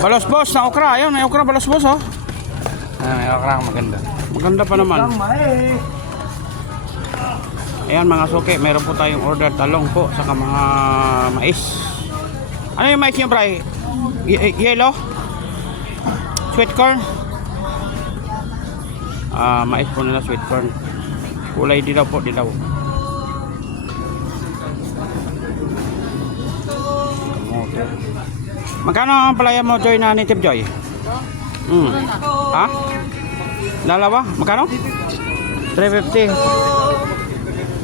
Balos boss na okra. Ayun, may okra balos boss oh. May okra maganda. Maganda pa naman. Ayan mga suki, meron po tayong order talong po saka mga mais. Ano yung mais nyo, Bray? Yellow? Sweet corn? Mais po nila, sweet corn. Kulay dilaw po, dilaw. Magkano ang palaya mo, Joy, na native Joy? Ha? Dalawa? Magkano? 350.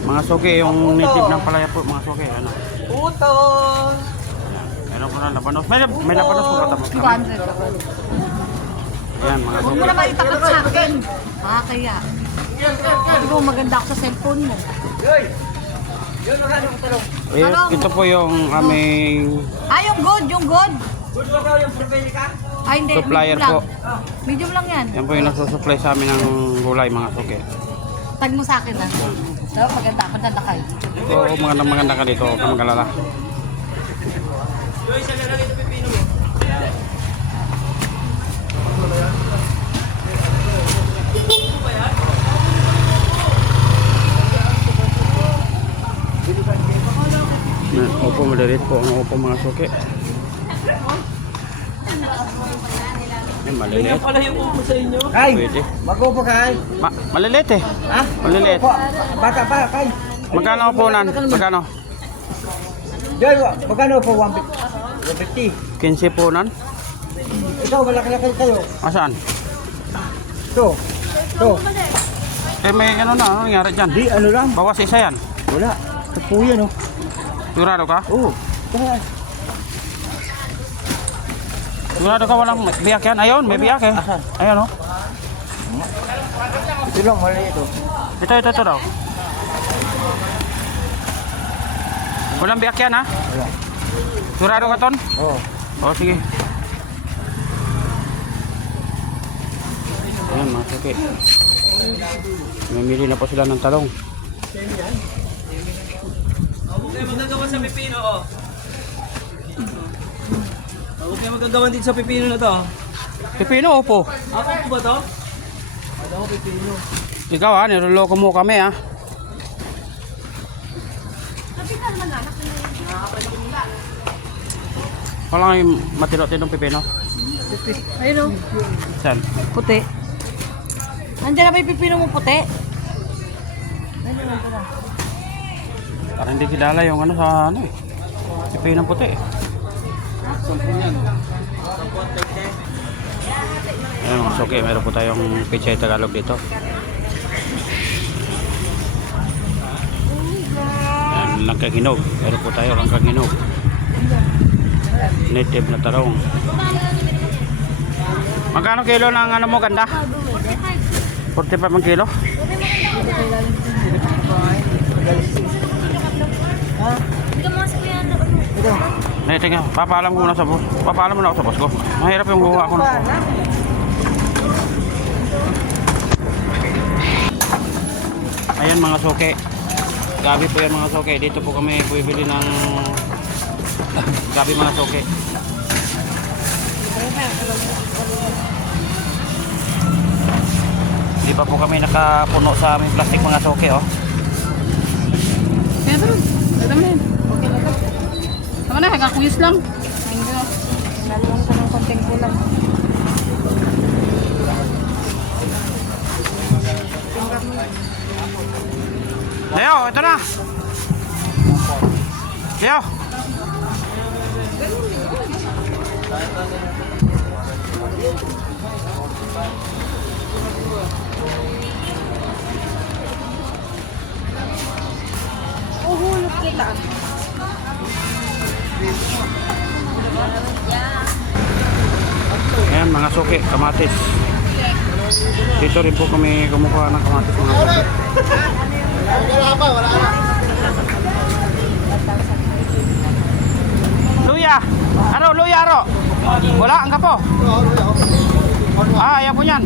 Mga suki, yung native ng palaya po, mga suki, ano? Puto! Meron po na labanos. May labanos po katapos kami. Ayan, mga Huwag suki. mo naman itapat sa akin. Kaya. Hindi mo maganda ako sa cellphone mo. Ito po yung aming Yung good, yung good. Good ba kayo yung propeli ka? Hindi, supplier medium lang. po. Medium lang yan. Yan po yung nagsusupply sa amin ng gulay, mga suki. Tag mo sa akin ah. Dapat maganda ako, dadakay. Oo, maganda ka dito, huwag ka mag-alala. Joy, isa na lang ito pipino mo. Opo, madalit po ang opo mga suki. Ay, maliliit. Pala yung upo sa inyo. Pwede. Mag-upo ka ay. Maliliit eh. Ha? Maliliit. Baka pa, kay. Magkano po nan? Magkano? Joy, magkano po 150? 15 po nan? Ikaw, malaki-laki kayo. Asaan? Ito. Ito. Eh may ano na, ano nangyari dyan? Di, ano lang. Bawas isa yan. Wala. Ito po yan, oh. Sigurado ka? Oo. Ito. Sigurado ka walang biyak yan? Ayun, may biyak eh. Asan? Ayun oh. Ito lang, mali ito. Ito daw. Walang biyak yan ha? Wala. Sigurado ka ton? Oo. Oo, sige. Ayan mga suki. Mamili na po sila ng talong. Huwag kayo magagawa sa pipino, oh. Huwag kayo magagawa dito sa pipino na to. Pipino opo. Ako ba to? Ako pipino. Ikaw ha, niloloko mo kami ha. Wala kang matino-tinong pipino. Ayun o. Saan? Puti. Nandiyan na ba yung pipino mo puti? Parang hindi kilala yung ano sa ano eh. Pipinong puti eh. Ayan mga suki, meron po tayong pechay Tagalog dito. Ayan, langkang hinog. Meron po tayo langkang hinog. Native na tarong. Magkano kilo ng ano mo ganda? 45 ang kilo? Ito. Tingnan, papaalam ko muna sa boss. Papaalam muna ako sa boss ko. Mahirap yung buha ko na po. Ayan mga suki. Gabi po yan mga suki. Dito po kami bibili ng gabi mga suki. Di pa po kami nakapuno sa aming plastic mga suki oh. Kaya doon. Ito mo yun. Okay na ito. Tama na, hanggang kuyos lang. Nalawang ka ng konting kulang. Leo, ito na. Leo. Uhulog kita. Ayan mga suki, kamatis. Dito rin po kami kumukuha ng kamatis mga suki. Luya! Aro, luya aro! Wala, ang kapo? Ayaw po yan.